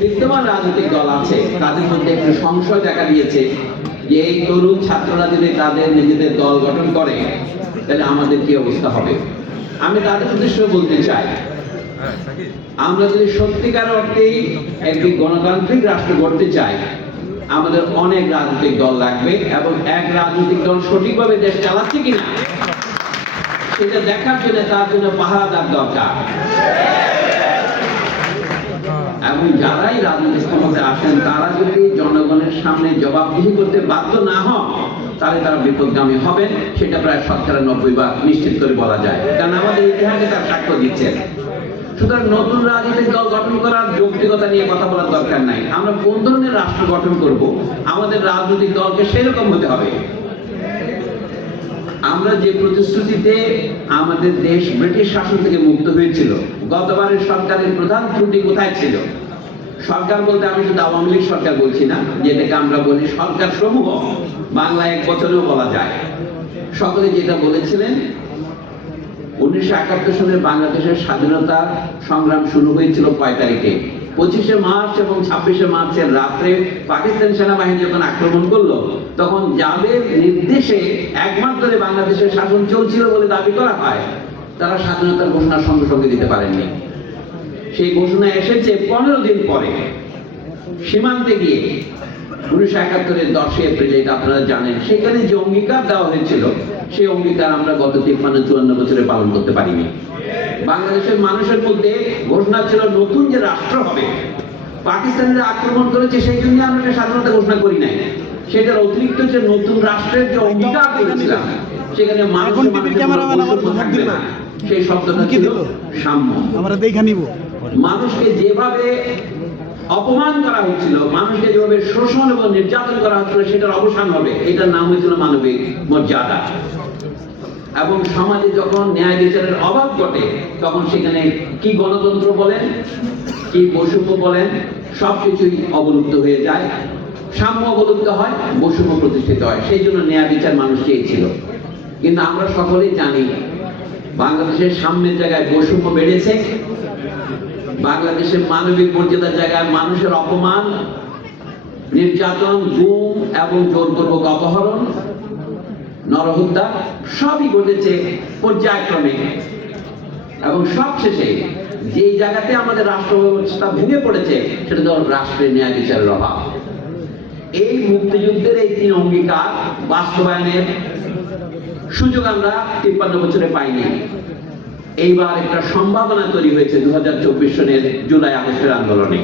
বিদ্যমান রাজনৈতিক দল আছে, তাদের মধ্যে একটু সংশয় দেখা দিয়েছে যে এই তরুণ ছাত্ররা যদি তাদের নিজেদের দল গঠন করে, তাহলে আমাদের কি অবস্থা হবে? আমি তাদের উদ্দেশ্যে বলতে চাই। আমরা যদি সত্যিকার অর্থেই একটি গণতান্ত্রিক রাষ্ট্র গড়তে চাই, আমাদের অনেক রাজনৈতিক দল লাগবে এবং এক রাজনৈতিক দল সঠিকভাবে দেশ চালাচ্ছে কিনা, সেটা দেখার জন্য তার জন্য পাহারাদার দরকার। এবং যারাই রাজনৈতিক ক্ষমতায় আসেন, তারা যদি জনগণের সামনে জবাবদিহি করতে বাধ্য না হন, তাহলে তারা বিপদগামী হবেন। সেটা প্রায় শতকরা নব্বই বা নিশ্চিত করে বলা যায়। কারণ আমাদের ইতিহাসে তার সাক্ষ্য দিচ্ছে। সুতরাং নতুন রাজনৈতিক দল গঠন করার যৌক্তিকতা নিয়ে কথা বলার দরকার নাই। আমরা কোন ধরনের রাষ্ট্র গঠন করব? আমাদের রাজনৈতিক দলকে সেরকম হতে হবে। আমরা যে প্রতিশ্রুতিতে আমাদের দেশ ব্রিটিশ শাসন থেকে মুক্ত হয়েছিল, গতবারের সরকারের প্রধান ত্রুটি কোথায় ছিল? সরকার বলতে আমি শুধু আওয়ামী লীগ সরকার বলছি না, যেটাকে আমরা বলি সরকার সমূহ বাংলা এক বছরেও বলা যায়। সকলে যেটা বলেছিলেন, উনিশশো একাত্তর সালে বাংলাদেশের স্বাধীনতা সংগ্রাম শুরু হয়েছিল কয় তারিখে? পঁচিশে মার্চ এবং ছাব্বিশে মার্চের রাত্রে পাকিস্তান সেনাবাহিনী যখন আক্রমণ করল, তখন যাদের নির্দেশে একমাত্র বাংলাদেশের শাসন চলছিল বলে দাবি করা হয়, তারা স্বাধীনতার ঘোষণা সঙ্গে সঙ্গে দিতে পারেননি। সেই ঘোষণা এসেছে পনেরো দিন পরে। সীমান্তে গিয়ে উনিশশো একাত্তরের দশই এপ্রিল এটা আপনারা জানেন সেখানে যে অঙ্গীকার দেওয়া হয়েছিল সেই অঙ্গীকার আমরা গত তিপ্পান্ন চুয়ান্ন বছরে পালন করতে পারিনি। বাংলাদেশের মানুষের মধ্যে ঘোষণা ছিল নতুন যে রাষ্ট্র হবে পাকিস্তানিরা আক্রমণ করেছে সেই জন্য আমরা স্বাধীনতা ঘোষণা করি নাই। সেটার অতিরিক্ত যে নতুন রাষ্ট্রের যে অঙ্গীকার করেছিলাম সেখানে মানুষ। সেই শব্দটা ছিল সাম্য। আমরা দেখা নিব। মানুষকে যেভাবে অপমান করা হচ্ছিল, মানুষকে যেভাবে শোষণ এবং নির্যাতন করা হচ্ছিল, সেটার অবসান হবে। এটার নাম হয়েছিল মানবিক মর্যাদা। এবং সমাজে যখন ন্যায় বিচারের অভাব ঘটে, তখন সেখানে কি গণতন্ত্র বলেন, কি বৈষম্য বলেন সবকিছুই অবলুপ্ত হয়ে যায়। সাম্য অবলুপ্ত হয়, বৈষম্য প্রতিষ্ঠিত হয়। সেই জন্য ন্যায় বিচার মানুষ চেয়েছিল কিন্তু আমরা সকলেই জানি, বাংলাদেশের সামনের জায়গায় বৈষম্য বেড়েছে। বাংলাদেশের মানবিক মর্যাদার জায়গায় মানুষের অপমান, নির্যাতন, গুম এবং জোরপূর্বক অপহরণ, নরহত্যা সবই ঘটেছে পর্যায়ক্রমে। এবং সবশেষে যে জায়গাতে আমাদের রাষ্ট্র ব্যবস্থা ভেঙে পড়েছে, সেটা তো রাষ্ট্রের ন্যায় বিচারের অভাব। এই মুক্তিযুদ্ধের এই তিন অঙ্গীকার বাস্তবায়নের সুযোগ আমরা তিপ্পান্ন বছরে পাইনি। এইবার একটা সম্ভাবনা তৈরি হয়েছে দু সনের জুলাই আগস্টের আন্দোলনে।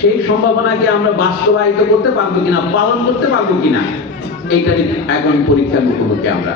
সেই সম্ভাবনাকে আমরা বাস্তবায়িত করতে পারব কিনা, পালন করতে পারব কিনা এইটারই এখন পরীক্ষার মুখোমুখি আমরা।